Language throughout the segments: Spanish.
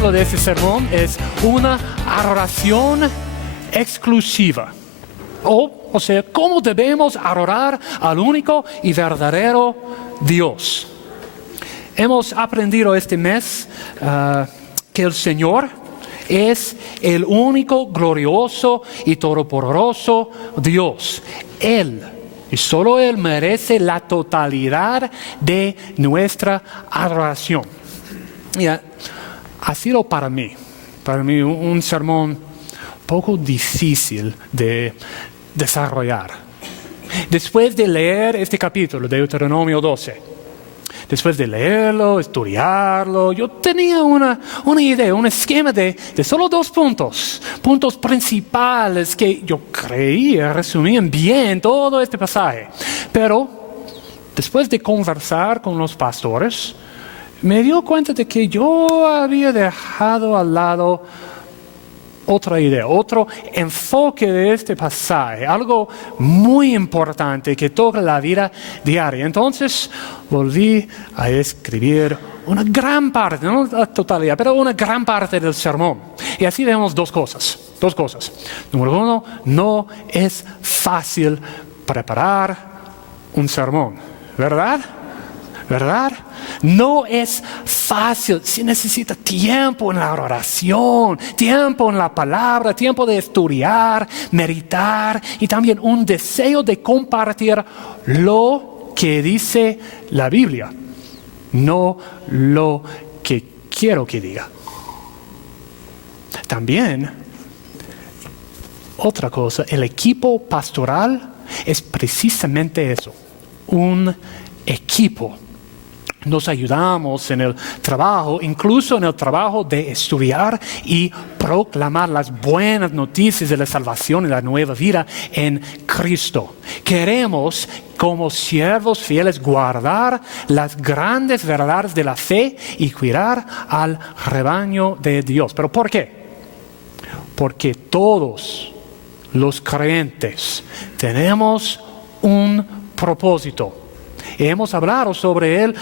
título de este sermón es Una adoración exclusiva. O sea, ¿cómo debemos adorar al único y verdadero Dios? Hemos aprendido este mes que el Señor es el único glorioso y todopoderoso Dios. Él, y solo Él, merece la totalidad de nuestra adoración. Y ha sido para mí un sermón un poco difícil de desarrollar. Después de leer este capítulo de Deuteronomio 12, después de leerlo, estudiarlo, yo tenía una idea, un esquema de solo 2 puntos principales que yo creía resumían bien todo este pasaje. Pero después de conversar con los pastores, me dio cuenta de que yo había dejado al lado otra idea, otro enfoque de este pasaje, algo muy importante que toca la vida diaria. Entonces volví a escribir una gran parte, no la totalidad, pero una gran parte del sermón. Y así vemos dos cosas. Número 1, no es fácil preparar un sermón, ¿verdad? No es fácil, se necesita tiempo en la oración, tiempo en la palabra, tiempo de estudiar, meditar y también un deseo de compartir lo que dice la Biblia, no lo que quiero que diga. También, otra cosa, el equipo pastoral es precisamente eso, un equipo. Nos ayudamos en el trabajo, incluso en el trabajo de estudiar y proclamar las buenas noticias de la salvación y la nueva vida en Cristo. Queremos, como siervos fieles, guardar las grandes verdades de la fe y cuidar al rebaño de Dios. ¿Pero por qué? Porque todos los creyentes tenemos un propósito. Hemos hablado sobre él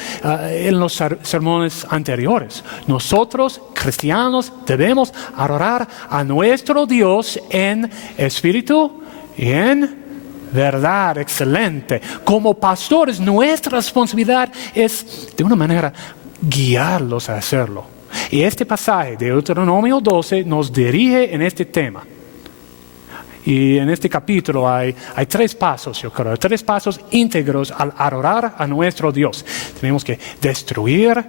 en los sermones anteriores. Nosotros, cristianos, debemos adorar a nuestro Dios en espíritu y en verdad. Excelente. Como pastores, nuestra responsabilidad es, de una manera, guiarlos a hacerlo. Y este pasaje de Deuteronomio 12 nos dirige en este tema. Y en este capítulo hay 3 pasos, yo creo, 3 pasos íntegros al adorar a nuestro Dios. Tenemos que destruir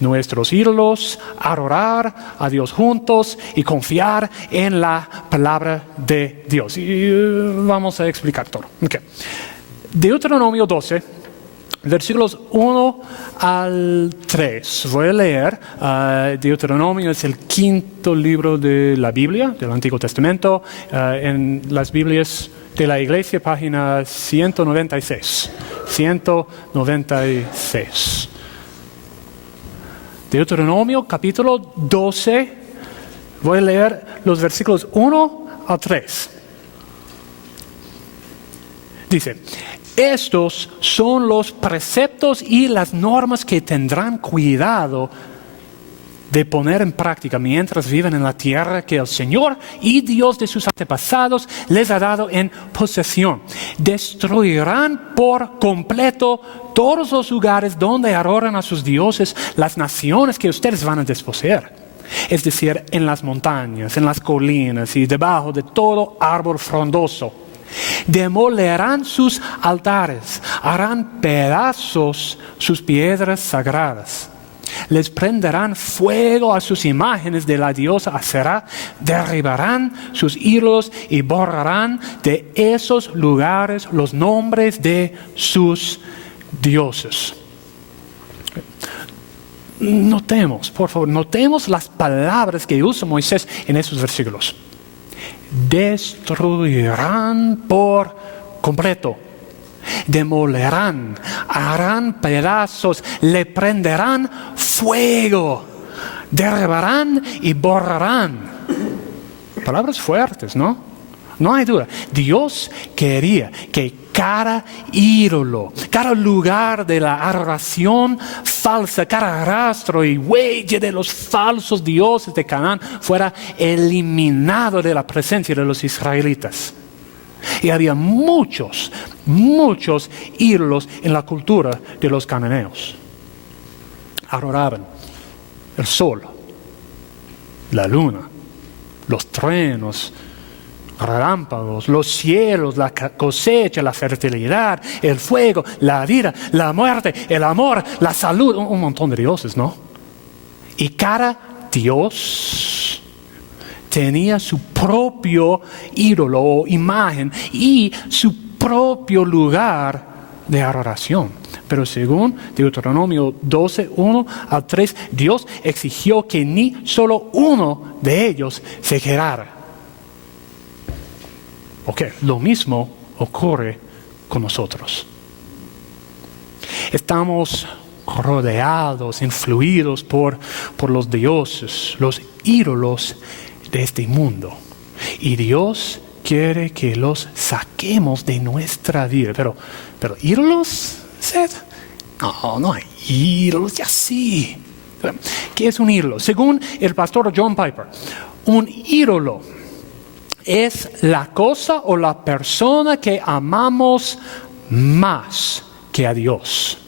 nuestros ídolos, adorar a Dios juntos y confiar en la palabra de Dios. Y vamos a explicar todo. Okay. Deuteronomio 12. Versículos 1 al 3. Voy a leer. Deuteronomio es el 5º libro de la Biblia, del Antiguo Testamento. En las Biblias de la Iglesia, página 196. 196. Deuteronomio, capítulo 12. Voy a leer los versículos 1 al 3. Dice: estos son los preceptos y las normas que tendrán cuidado de poner en práctica mientras viven en la tierra que el Señor y Dios de sus antepasados les ha dado en posesión. Destruirán por completo todos los lugares donde adoran a sus dioses, las naciones que ustedes van a desposeer. Es decir, en las montañas, en las colinas y debajo de todo árbol frondoso. Demolerán sus altares, harán pedazos sus piedras sagradas. Les prenderán fuego a sus imágenes de la diosa Aserá, derribarán sus ídolos y borrarán de esos lugares los nombres de sus dioses. Notemos, por favor, las palabras que usa Moisés en esos versículos. Destruirán por completo, demolerán, harán pedazos, le prenderán fuego, derribarán y borrarán. Palabras fuertes, ¿no? No hay duda. Dios quería que cada ídolo, cada lugar de la adoración falsa, cada rastro y huella de los falsos dioses de Canaán fuera eliminado de la presencia de los israelitas. Y había muchos ídolos en la cultura de los cananeos. Adoraban el sol, la luna, los truenos, relámpagos, los cielos, la cosecha, la fertilidad, el fuego, la vida, la muerte, el amor, la salud, un montón de dioses, ¿no? Y cada dios tenía su propio ídolo o imagen y su propio lugar de adoración. Pero según Deuteronomio 12, 1 al 3, Dios exigió que ni solo uno de ellos se quedara. Ok, lo mismo ocurre con nosotros. Estamos rodeados, influidos por los dioses, los ídolos de este mundo. Y Dios quiere que los saquemos de nuestra vida. Pero ¿ídolos, Seth? No hay ídolos, ya sí. ¿Qué es un ídolo? Según el pastor John Piper, un ídolo es la cosa o la persona que amamos más que a Dios.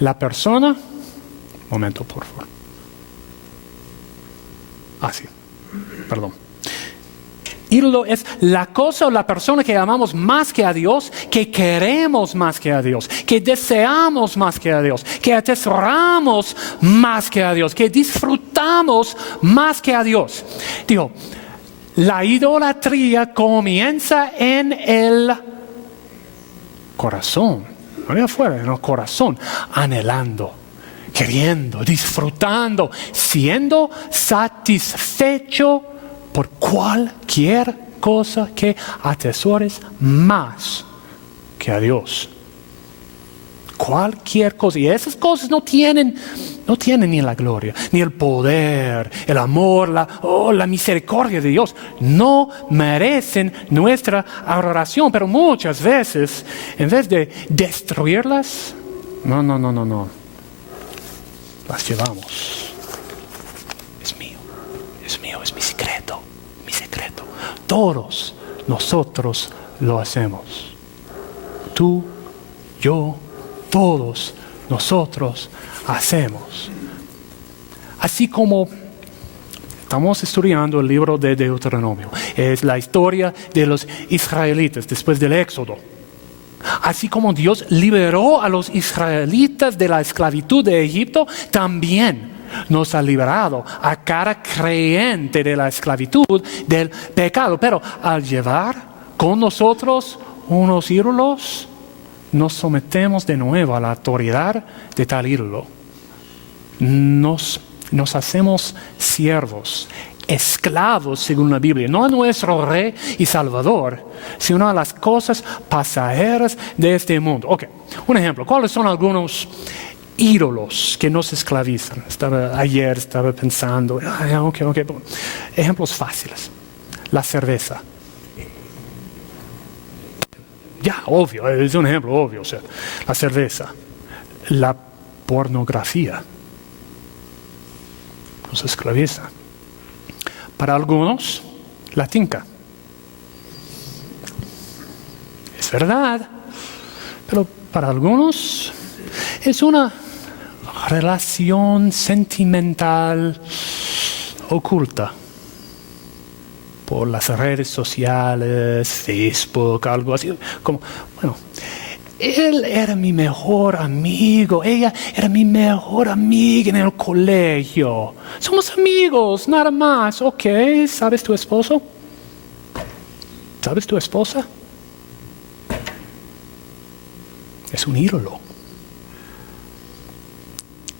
La persona, momento por favor. Sí, perdón. Ídolo es la cosa o la persona que amamos más que a Dios, que queremos más que a Dios, que deseamos más que a Dios, que atesoramos más que a Dios, que disfrutamos más que a Dios. Digo, la idolatría comienza en el corazón, no de afuera, en el corazón, anhelando, queriendo, disfrutando, siendo satisfecho por cualquier cosa que atesores más que a Dios. Cualquier cosa. Y esas cosas no tienen ni la gloria, ni el poder, el amor, la misericordia de Dios. No merecen nuestra adoración. Pero muchas veces, en vez de destruirlas, no. Las llevamos. Es mío, es mi secreto. Todos nosotros lo hacemos. Tú, yo, todos nosotros hacemos. Así como estamos estudiando el libro de Deuteronomio, es la historia de los israelitas después del Éxodo. Así como Dios liberó a los israelitas de la esclavitud de Egipto, también nos ha liberado a cada creyente de la esclavitud del pecado. Pero al llevar con nosotros unos ídolos, nos sometemos de nuevo a la autoridad de tal ídolo. Nos hacemos siervos, esclavos según la Biblia, no a nuestro Rey y Salvador, sino a las cosas pasajeras de este mundo. Ok, un ejemplo. ¿Cuáles son algunos ídolos que nos esclavizan? Ayer estaba pensando, ok. Ejemplos fáciles. La cerveza. Ya, obvio, es un ejemplo obvio. O sea, la cerveza. La pornografía. Nos esclaviza. Para algunos, la tinca. Es verdad, pero para algunos es una relación sentimental oculta por las redes sociales, Facebook, algo así. Él era mi mejor amigo, ella era mi mejor amiga en el colegio. Somos amigos, nada más. Ok, ¿sabes tu esposo? ¿Sabes tu esposa? Es un ídolo.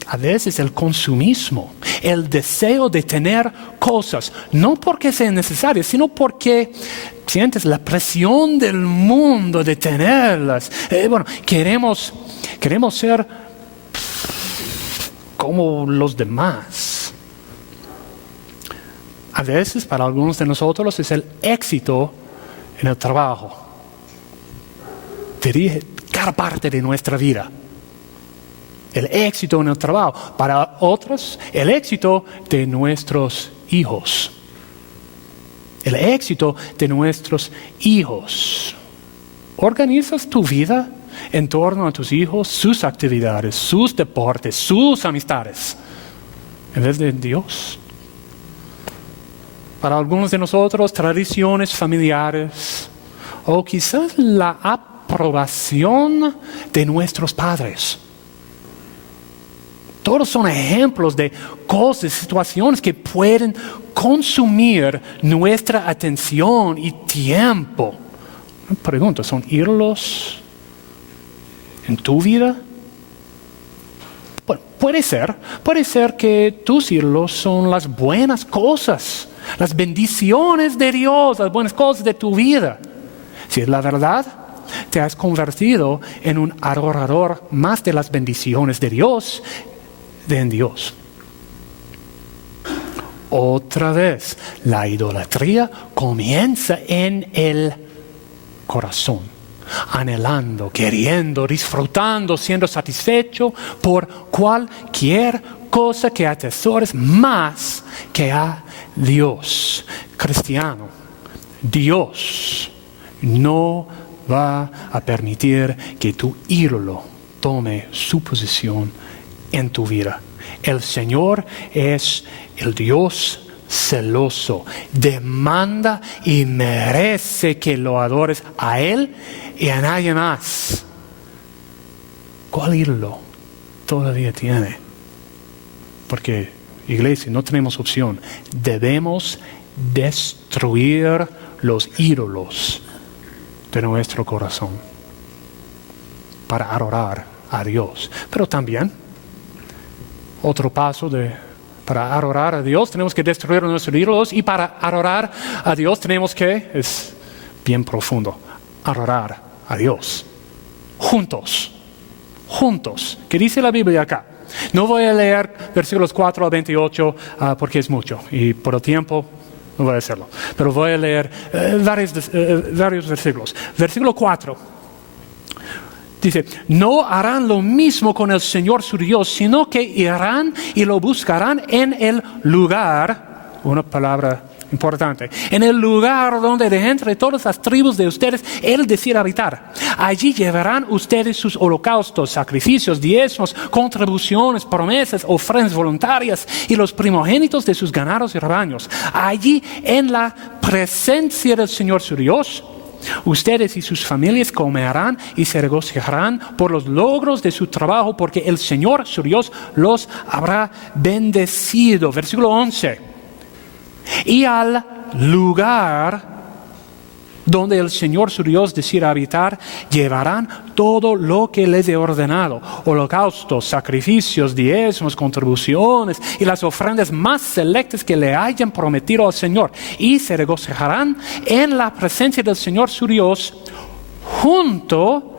A veces el consumismo, el deseo de tener cosas, no porque sean necesarias, sino porque sientes la presión del mundo de tenerlas. Queremos ser como los demás. A veces para algunos de nosotros es el éxito en el trabajo. dirige cada parte de nuestra vida. El éxito en el trabajo, para otros, el éxito de nuestros hijos. El éxito de nuestros hijos. ¿Organizas tu vida en torno a tus hijos, sus actividades, sus deportes, sus amistades, en vez de Dios? Para algunos de nosotros, tradiciones familiares o quizás la aprobación de nuestros padres. Todos son ejemplos de cosas, situaciones que pueden consumir nuestra atención y tiempo. Me pregunto, ¿son ídolos en tu vida? Bueno, puede ser que tus ídolos son las buenas cosas, las bendiciones de Dios, las buenas cosas de tu vida. Si es la verdad, te has convertido en un adorador más de las bendiciones de Dios de en Dios. Otra vez, la idolatría comienza en el corazón, anhelando, queriendo, disfrutando, siendo satisfecho por cualquier cosa que atesores más que a Dios. Cristiano, Dios no va a permitir que tu ídolo tome su posición en tu vida. El Señor es el Dios celoso, demanda y merece que lo adores a Él y a nadie más. ¿Cuál ídolo todavía tiene? Porque, iglesia, no tenemos opción. Debemos destruir los ídolos de nuestro corazón para adorar a Dios. Pero también, otro paso para adorar a Dios tenemos que destruir nuestros ídolos, y para adorar a Dios tenemos que, es bien profundo, adorar a Dios juntos. ¿Qué dice la Biblia acá? No voy a leer versículos 4 al 28 porque es mucho y por el tiempo no voy a hacerlo, pero voy a leer varios versículos. Versículo 4. Dice, no harán lo mismo con el Señor su Dios, sino que irán y lo buscarán en el lugar, una palabra importante, en el lugar donde de entre todas las tribus de ustedes Él decide habitar. Allí llevarán ustedes sus holocaustos, sacrificios, diezmos, contribuciones, promesas, ofrendas voluntarias y los primogénitos de sus ganados y rebaños. Allí en la presencia del Señor su Dios, ustedes y sus familias comerán y se regocijarán por los logros de su trabajo, porque el Señor, su Dios, los habrá bendecido. Versículo 11. Y al lugar donde el Señor, su Dios, decida habitar, llevarán todo lo que les he ordenado: holocaustos, sacrificios, diezmos, contribuciones y las ofrendas más selectas que le hayan prometido al Señor. Y se regocijarán en la presencia del Señor, su Dios, junto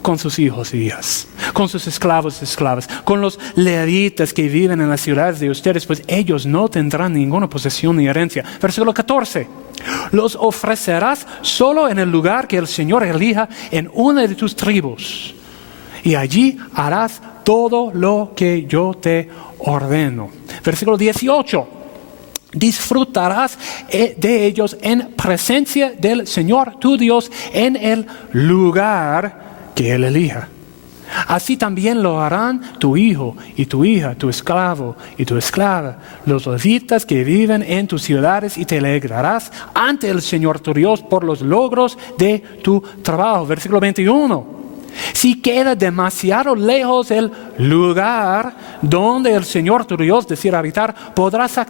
con sus hijos y hijas, con sus esclavos y esclavas, con los levitas que viven en las ciudades de ustedes, pues ellos no tendrán ninguna posesión ni herencia. Versículo 14. Los ofrecerás solo en el lugar que el Señor elija en una de tus tribus, y allí harás todo lo que yo te ordeno. Versículo 18. Disfrutarás de ellos en presencia del Señor tu Dios en el lugar que Él elija. Así también lo harán tu hijo y tu hija, tu esclavo y tu esclava, los levitas que viven en tus ciudades, y te alegrarás ante el Señor tu Dios por los logros de tu trabajo. Versículo 21. Si queda demasiado lejos el lugar donde el Señor tu Dios decida habitar, podrás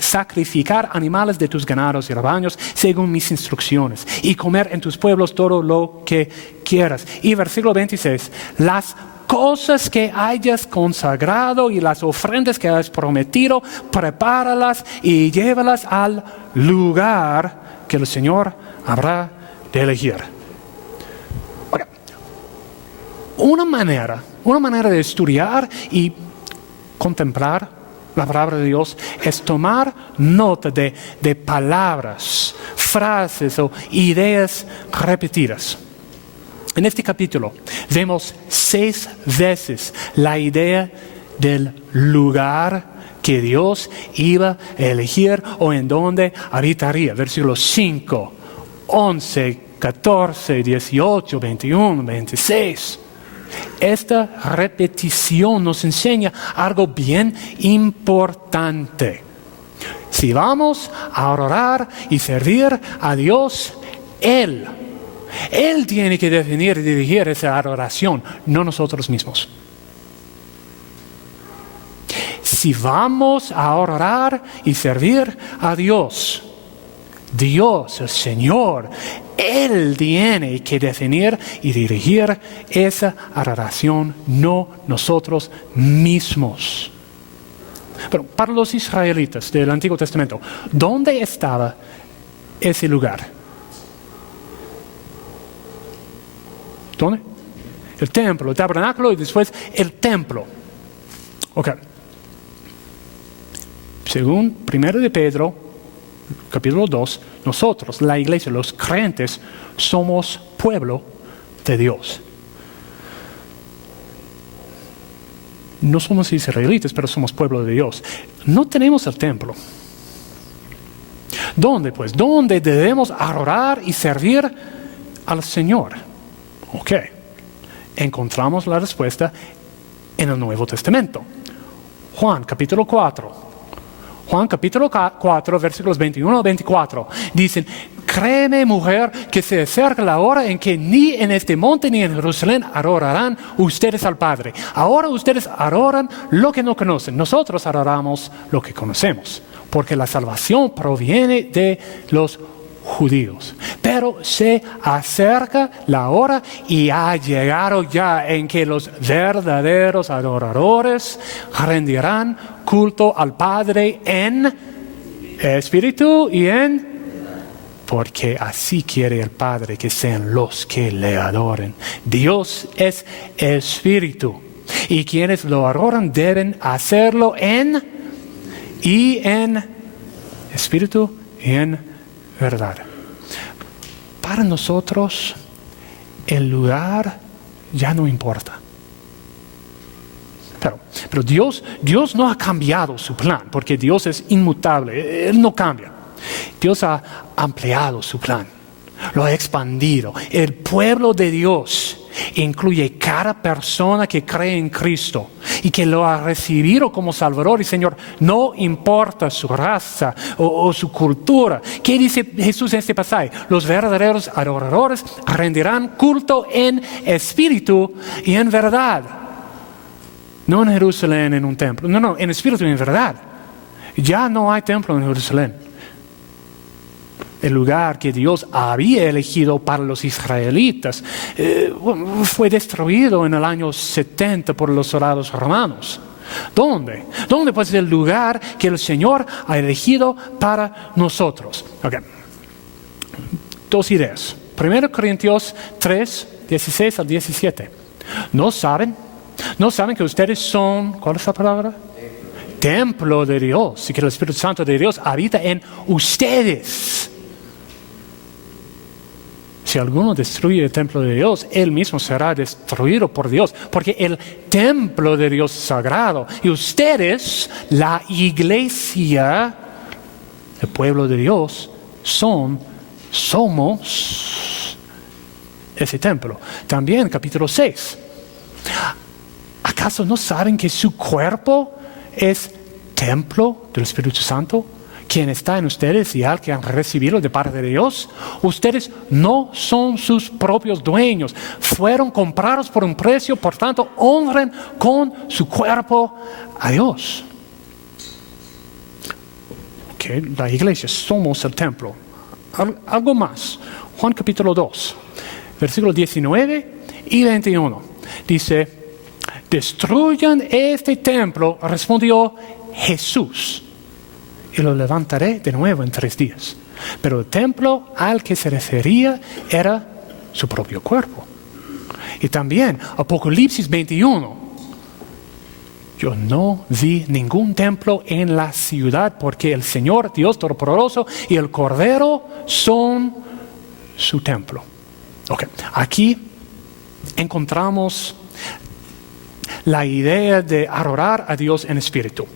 sacrificar animales de tus ganados y rebaños según mis instrucciones, y comer en tus pueblos todo lo que quieras. Y versículo 26. Las cosas que hayas consagrado y las ofrendas que hayas prometido, prepáralas y llévalas al lugar que el Señor habrá de elegir. Una manera de estudiar y contemplar la palabra de Dios es tomar nota de palabras, frases o ideas repetidas. en este capítulo vemos 6 veces la idea del lugar que Dios iba a elegir o en donde habitaría. Versículos 5, 11, 14, 18, 21, 26. Esta repetición nos enseña algo bien importante. Si vamos a orar y servir a Dios, Él tiene que definir y dirigir esa adoración, no nosotros mismos. Si vamos a orar y servir a Dios, el Señor, Él tiene que definir y dirigir esa adoración, no nosotros mismos. Pero para los israelitas del Antiguo Testamento, ¿dónde estaba ese lugar? ¿Dónde? El templo, el tabernáculo y después el templo. Ok. Según 1 de Pedro, capítulo 2, nosotros, la iglesia, los creyentes, somos pueblo de Dios. No somos israelitas, pero somos pueblo de Dios. No tenemos el templo. ¿Dónde pues? ¿Dónde debemos adorar y servir al Señor? Ok. Encontramos la respuesta en el Nuevo Testamento. Juan capítulo 4. Juan capítulo 4, versículos 21 al 24, dicen: créeme, mujer, que se acerca la hora en que ni en este monte ni en Jerusalén adorarán ustedes al Padre. Ahora ustedes adoran lo que no conocen. Nosotros adoramos lo que conocemos, porque la salvación proviene de los judíos. Pero se acerca la hora y ha llegado ya en que los verdaderos adoradores rendirán culto al Padre en espíritu y porque así quiere el Padre que sean los que le adoren. Dios es espíritu y quienes lo adoran deben hacerlo en espíritu y en verdad. Para nosotros el lugar ya no importa. Pero Dios no ha cambiado su plan, porque Dios es inmutable, Él no cambia. Dios ha ampliado su plan, lo ha expandido. El pueblo de Dios incluye cada persona que cree en Cristo y que lo ha recibido como Salvador y Señor, no importa su raza o su cultura. ¿Qué dice Jesús en este pasaje? Los verdaderos adoradores rendirán culto en espíritu y en verdad. No en Jerusalén, en un templo. No, en espíritu y en verdad. Ya no hay templo en Jerusalén. El lugar que Dios había elegido para los israelitas fue destruido en el año 70 por los soldados romanos. ¿Dónde? ¿Dónde pues el lugar que el Señor ha elegido para nosotros? Okay. 2 ideas. 1 Corintios 3, 16 al 17. ¿No saben que ustedes son, ¿cuál es la palabra? Templo de Dios, y que el Espíritu Santo de Dios habita en ustedes? Si alguno destruye el templo de Dios, él mismo será destruido por Dios, porque el templo de Dios es sagrado. Y ustedes, la iglesia, el pueblo de Dios, somos ese templo. También capítulo 6. ¿Acaso no saben que su cuerpo es templo del Espíritu Santo, quien está en ustedes y al que han recibido de parte de Dios? Ustedes no son sus propios dueños, fueron comprados por un precio, por tanto honren con su cuerpo a Dios. Okay, la iglesia, somos el templo. Algo más. Juan capítulo 2, versículos 19 y 21. Dice: destruyan este templo, respondió Jesús, y lo levantaré de nuevo en 3 días. Pero el templo al que se refería era su propio cuerpo. Y también Apocalipsis 21. Yo no vi ningún templo en la ciudad, porque el Señor, Dios Todopoderoso, y el Cordero son su templo. Okay. Aquí encontramos la idea de adorar a Dios en espíritu.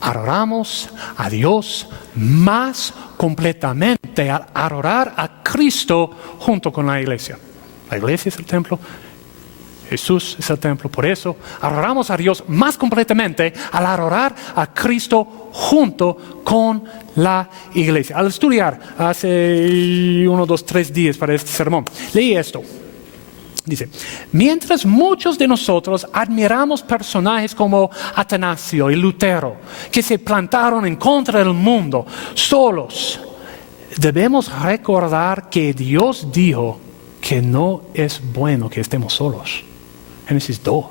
Adoramos a Dios más completamente al adorar a Cristo junto con la iglesia. La iglesia es el templo, Jesús es el templo. Por eso adoramos a Dios más completamente al adorar a Cristo junto con la iglesia. Al estudiar hace 1, 2, 3 días para este sermón, leí esto. Dice, mientras muchos de nosotros admiramos personajes como Atanasio y Lutero, que se plantaron en contra del mundo solos, debemos recordar que Dios dijo que no es bueno que estemos solos. Génesis 2.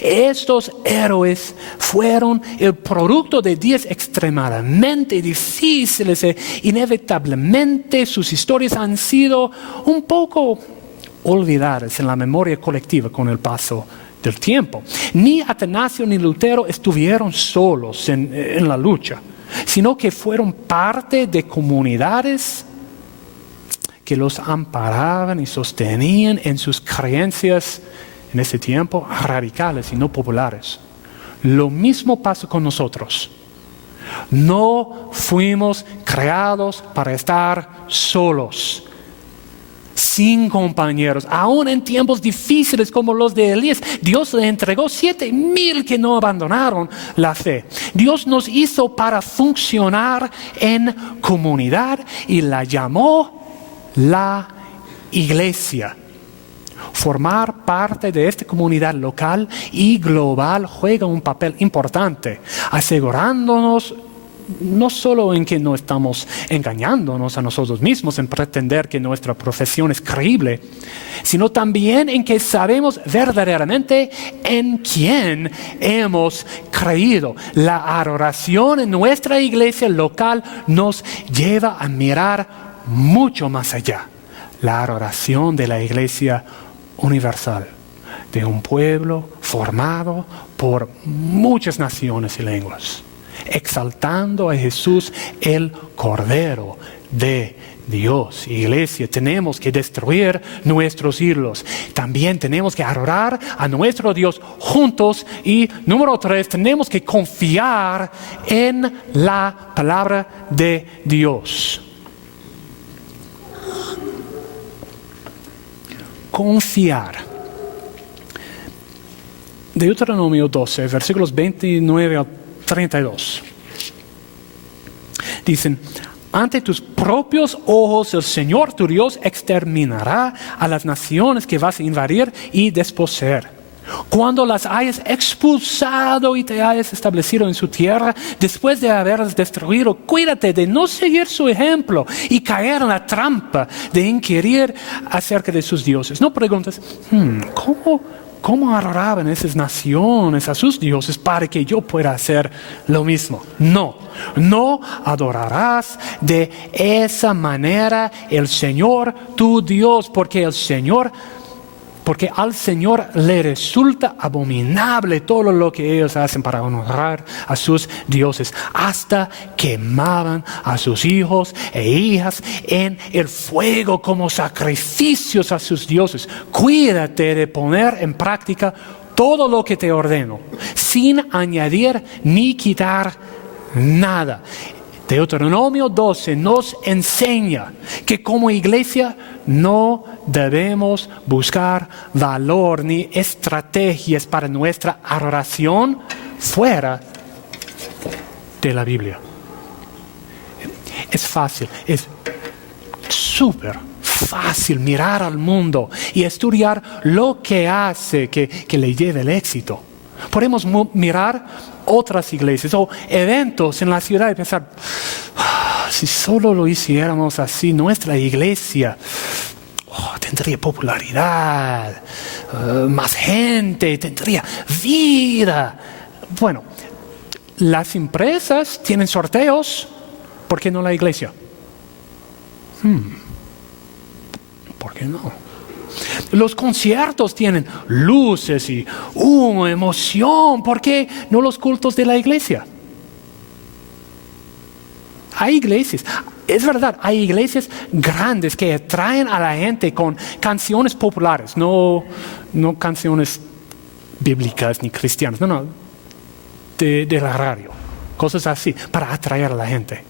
Estos héroes fueron el producto de días extremadamente difíciles e inevitablemente sus historias han sido un poco olvidadas en la memoria colectiva con el paso del tiempo. Ni Atanasio ni Lutero estuvieron solos en la lucha, sino que fueron parte de comunidades que los amparaban y sostenían en sus creencias en ese tiempo radicales y no populares. Lo mismo pasa con nosotros. No fuimos creados para estar solos, sin compañeros. Aún en tiempos difíciles como los de Elías, Dios le entregó 7,000 que no abandonaron la fe. Dios nos hizo para funcionar en comunidad y la llamó la iglesia. Formar parte de esta comunidad local y global juega un papel importante, asegurándonos no solo en que no estamos engañándonos a nosotros mismos en pretender que nuestra profesión es creíble, sino también en que sabemos verdaderamente en quién hemos creído. La adoración en nuestra iglesia local nos lleva a mirar mucho más allá. La adoración de la iglesia universal, de un pueblo formado por muchas naciones y lenguas, exaltando a Jesús el Cordero de Dios. Iglesia, tenemos que destruir nuestros ídolos. También tenemos que adorar a nuestro Dios juntos. Y número 3, tenemos que confiar en la palabra de Dios. Confiar. Deuteronomio 12, versículos 29 al 32. Dicen, ante tus propios ojos el Señor tu Dios exterminará a las naciones que vas a invadir y desposeer. Cuando las hayas expulsado y te hayas establecido en su tierra, después de haberlas destruido, cuídate de no seguir su ejemplo y caer en la trampa de inquirir acerca de sus dioses. No preguntes, ¿cómo adoraban esas naciones a sus dioses para que yo pueda hacer lo mismo? No adorarás de esa manera el Señor tu Dios, porque al Señor le resulta abominable todo lo que ellos hacen para honrar a sus dioses. Hasta quemaban a sus hijos e hijas en el fuego como sacrificios a sus dioses. Cuídate de poner en práctica todo lo que te ordeno, sin añadir ni quitar nada. Deuteronomio 12 nos enseña que como iglesia no debemos buscar valor ni estrategias para nuestra adoración fuera de la Biblia. Es fácil, es súper fácil mirar al mundo y estudiar lo que hace que le lleve el éxito. Podemos mirar otras iglesias o eventos en la ciudad y pensar, si solo lo hiciéramos así, nuestra iglesia tendría popularidad, más gente, tendría vida. Bueno, las empresas tienen sorteos, ¿por qué no la iglesia? ¿Por qué no? Los conciertos tienen luces y humo, emoción. ¿Por qué no los cultos de la iglesia? Hay iglesias, Es verdad, hay iglesias grandes que atraen a la gente con canciones populares, no canciones bíblicas ni cristianas, no, de la radio, cosas así, para atraer a la gente.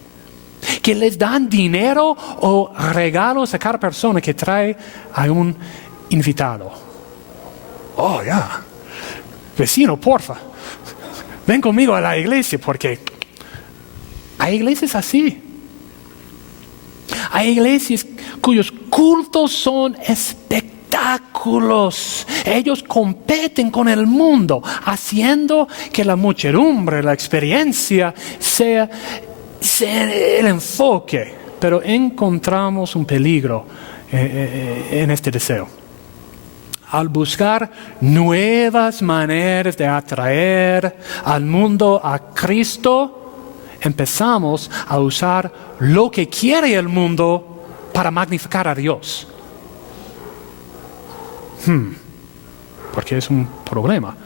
Que les dan dinero o regalos a cada persona que trae a un invitado. Oh, ya. Vecino, porfa, ven conmigo a la iglesia, porque hay iglesias así. Hay iglesias cuyos cultos son espectáculos. Ellos compiten con el mundo, haciendo que la muchedumbre, la experiencia sea el enfoque. Pero encontramos un peligro en este deseo. Al buscar nuevas maneras de atraer al mundo a Cristo, empezamos a usar lo que quiere el mundo para magnificar a Dios. Porque es un problema.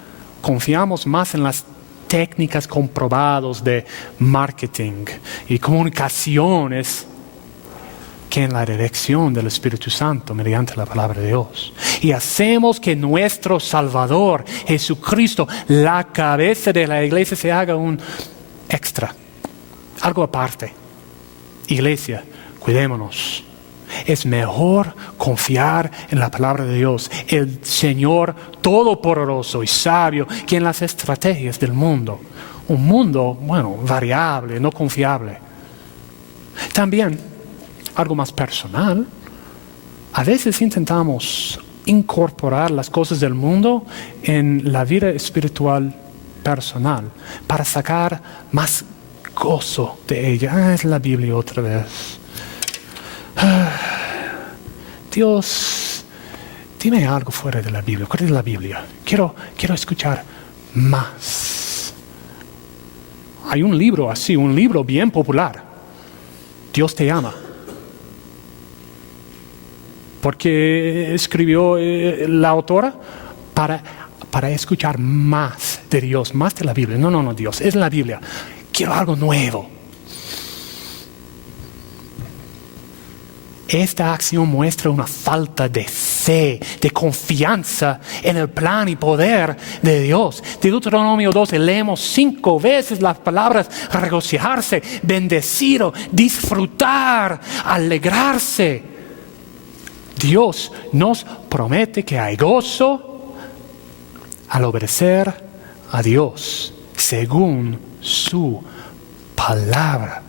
Confiamos más en las técnicas comprobadas de marketing y comunicaciones que en la dirección del Espíritu Santo mediante la palabra de Dios. Y hacemos que nuestro Salvador, Jesucristo, la cabeza de la iglesia, se haga un extra, algo aparte. Iglesia, cuidémonos. Es mejor confiar en la palabra de Dios, el Señor todopoderoso y sabio, que en las estrategias del mundo. Un mundo, variable, no confiable. También, algo más personal, a veces intentamos incorporar las cosas del mundo en la vida espiritual personal para sacar más gozo de ella. Es la Biblia otra vez. Dios, dime algo fuera de la Biblia. ¿Cuál es la Biblia? Quiero escuchar más. Hay un libro así, un libro bien popular. Dios te ama. Porque escribió la autora para escuchar más de Dios, más de la Biblia. No, Dios, es la Biblia. Quiero algo nuevo. Esta acción muestra una falta de fe, de confianza en el plan y poder de Dios. De Deuteronomio 12 leemos 5 veces las palabras regocijarse, bendecido, disfrutar, alegrarse. Dios nos promete que hay gozo al obedecer a Dios según su palabra.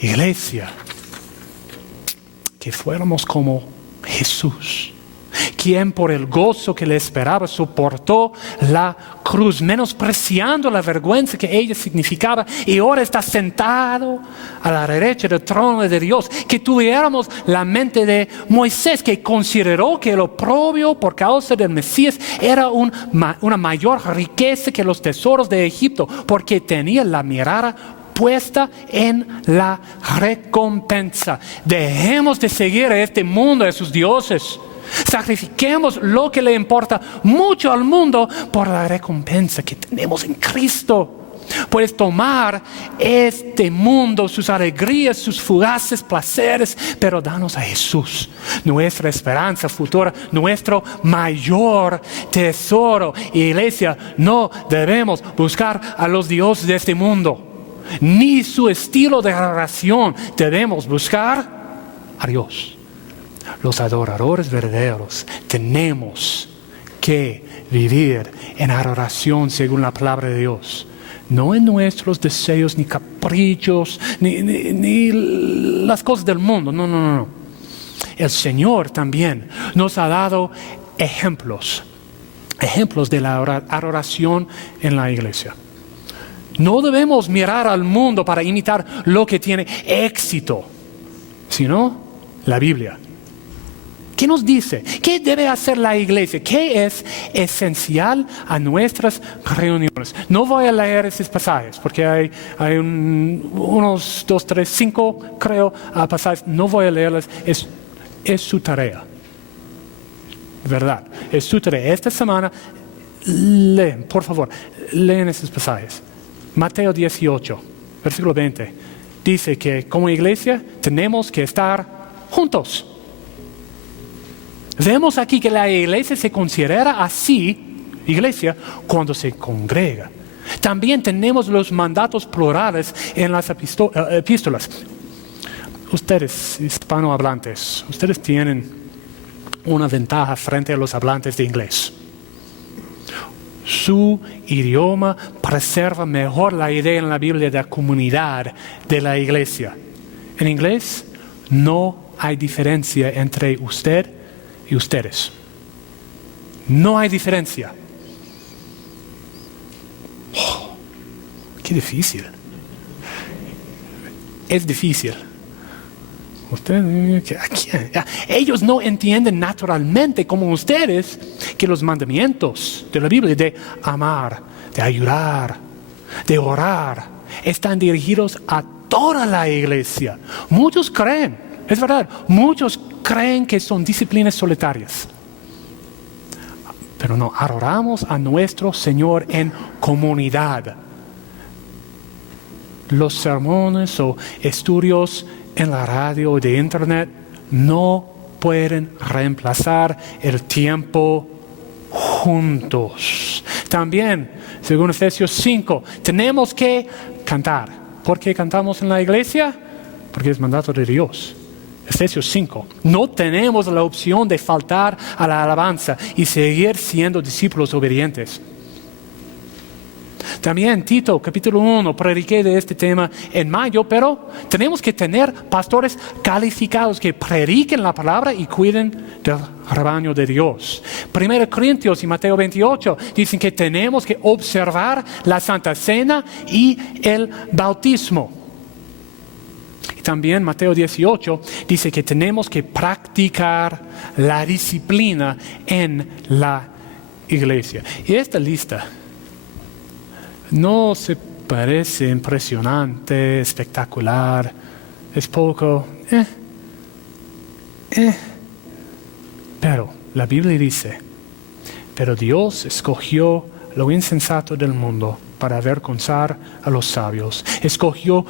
Iglesia, que fuéramos como Jesús, quien por el gozo que le esperaba soportó la cruz, menospreciando la vergüenza que ella significaba, y ahora está sentado a la derecha del trono de Dios. Que tuviéramos la mente de Moisés, que consideró que el oprobio por causa del Mesías era una mayor riqueza que los tesoros de Egipto, porque tenía la mirada puesta en la recompensa. Dejemos de seguir a este mundo, a sus dioses. Sacrifiquemos lo que le importa mucho al mundo por la recompensa que tenemos en Cristo. Puedes tomar este mundo, sus alegrías, sus fugaces placeres, pero danos a Jesús, nuestra esperanza futura, nuestro mayor tesoro. Iglesia, no debemos buscar a los dioses de este mundo, ni su estilo de adoración. Debemos buscar a Dios. Los adoradores verdaderos tenemos que vivir en adoración según la palabra de Dios. No en nuestros deseos, ni caprichos, ni las cosas del mundo. No. El Señor también nos ha dado ejemplos de la adoración en la iglesia. No debemos mirar al mundo para imitar lo que tiene éxito, sino la Biblia. ¿Qué nos dice? ¿Qué debe hacer la iglesia? ¿Qué es esencial a nuestras reuniones? No voy a leer esos pasajes porque hay unos 2, 3, 5, creo, pasajes. No voy a leerlos. Es su tarea. ¿Verdad? Es su tarea. Esta semana, por favor, leen esos pasajes. Mateo 18, versículo 20. dice que como iglesia tenemos que estar juntos. Vemos aquí que la iglesia se considera así, iglesia, cuando se congrega. También tenemos los mandatos plurales en las epístolas. Ustedes, hispanohablantes, ustedes tienen una ventaja frente a los hablantes de inglés. Su idioma preserva mejor la idea en la Biblia de la comunidad de la iglesia. En inglés no hay diferencia entre usted y ustedes. No hay diferencia. Oh, qué difícil. Es difícil. Ellos no entienden naturalmente como ustedes que los mandamientos de la Biblia de amar, de ayudar, de orar, están dirigidos a toda la iglesia. Muchos creen, es verdad, muchos creen que son disciplinas solitarias. Pero no, adoramos a nuestro Señor en comunidad. Los sermones o estudios en la radio o de internet no pueden reemplazar el tiempo juntos. También, según Efesios 5, tenemos que cantar. ¿Por qué cantamos en la iglesia? Porque es mandato de Dios. Efesios 5. No tenemos la opción de faltar a la alabanza y seguir siendo discípulos obedientes. También Tito, capítulo 1, prediqué de este tema en mayo, pero tenemos que tener pastores calificados que prediquen la palabra y cuiden del rebaño de Dios. 1 Corintios y Mateo 28 dicen que tenemos que observar la Santa Cena y el bautismo. Y también Mateo 18 dice que tenemos que practicar la disciplina en la iglesia. Y esta lista no se parece impresionante, espectacular, es poco, Pero la Biblia dice, pero Dios escogió lo insensato del mundo para avergonzar a los sabios. Escogió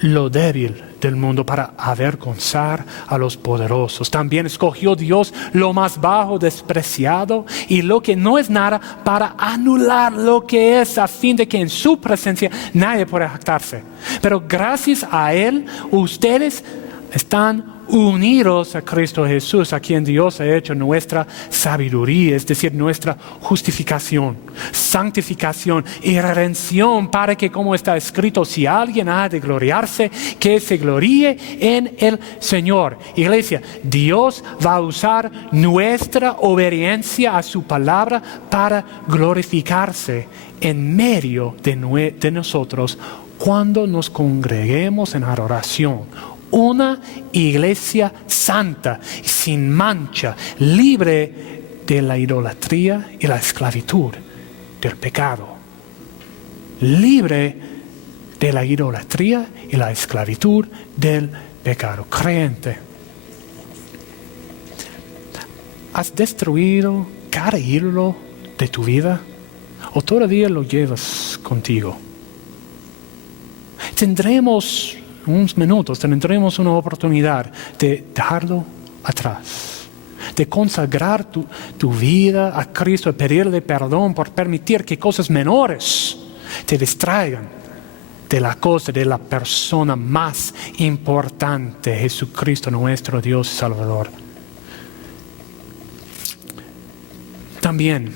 lo débil del mundo para avergonzar a los poderosos. También escogió Dios lo más bajo, despreciado y lo que no es nada para anular lo que es, a fin de que en su presencia nadie pueda jactarse. Pero gracias a Él, ustedes están unidos a Cristo Jesús, a quien Dios ha hecho nuestra sabiduría, es decir, nuestra justificación, santificación y redención, para que, como está escrito, si alguien ha de gloriarse, que se gloríe en el Señor. Iglesia, Dios va a usar nuestra obediencia a su palabra para glorificarse en medio de nosotros cuando nos congreguemos en adoración. Una iglesia santa, sin mancha, libre de la idolatría y la esclavitud del pecado. Libre de la idolatría y la esclavitud del pecado. Creyente, ¿has destruido cada ídolo de tu vida o todavía lo llevas contigo? Tendremos unos minutos, tendremos una oportunidad de dejarlo atrás, de consagrar tu vida a Cristo, de pedirle perdón por permitir que cosas menores te distraigan de la cosa, de la persona más importante, Jesucristo, nuestro Dios y Salvador. También,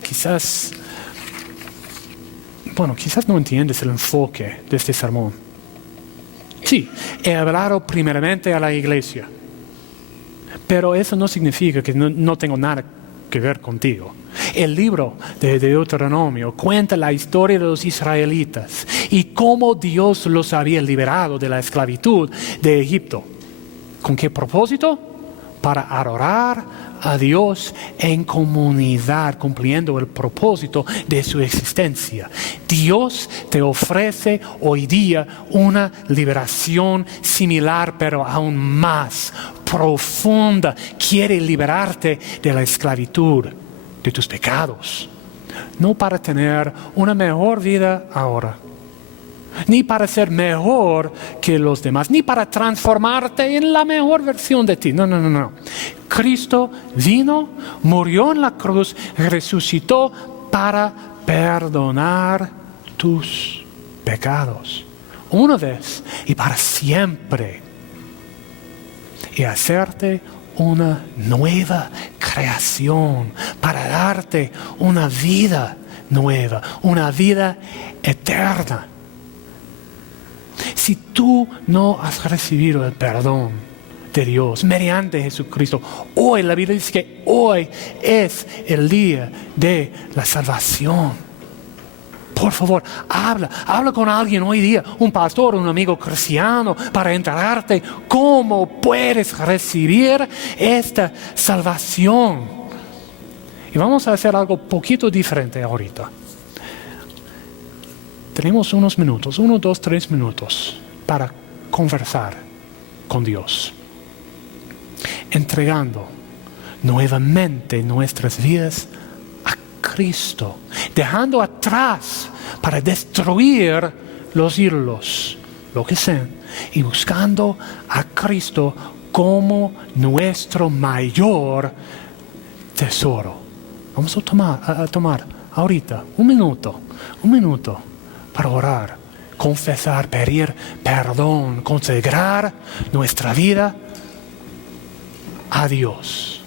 quizás no entiendes el enfoque de este sermón. Sí, he hablado primeramente a la iglesia, pero eso no significa que no tengo nada que ver contigo. El libro de Deuteronomio cuenta la historia de los israelitas y cómo Dios los había liberado de la esclavitud de Egipto. ¿Con qué propósito? Para adorar a Dios en comunidad, cumpliendo el propósito de su existencia. Dios te ofrece hoy día una liberación similar, pero aún más profunda. Quiere liberarte de la esclavitud de tus pecados, no para tener una mejor vida ahora, ni para ser mejor que los demás, ni para transformarte en la mejor versión de ti. No, no, no, no. Cristo vino, murió en la cruz, resucitó para perdonar tus pecados. Una vez y para siempre. Y hacerte una nueva creación para darte una vida nueva, una vida eterna. Si tú no has recibido el perdón de Dios mediante Jesucristo, hoy la Biblia dice que hoy es el día de la salvación. Por favor, habla con alguien hoy día, un pastor, un amigo cristiano, para enterarte cómo puedes recibir esta salvación. Y vamos a hacer algo poquito diferente ahorita. Tenemos unos minutos, 1, 2, 3 minutos para conversar con Dios, entregando nuevamente nuestras vidas a Cristo, dejando atrás para destruir los ídolos, lo que sean, y buscando a Cristo como nuestro mayor tesoro. Vamos a tomar ahorita un minuto para orar, confesar, pedir perdón, consagrar nuestra vida a Dios.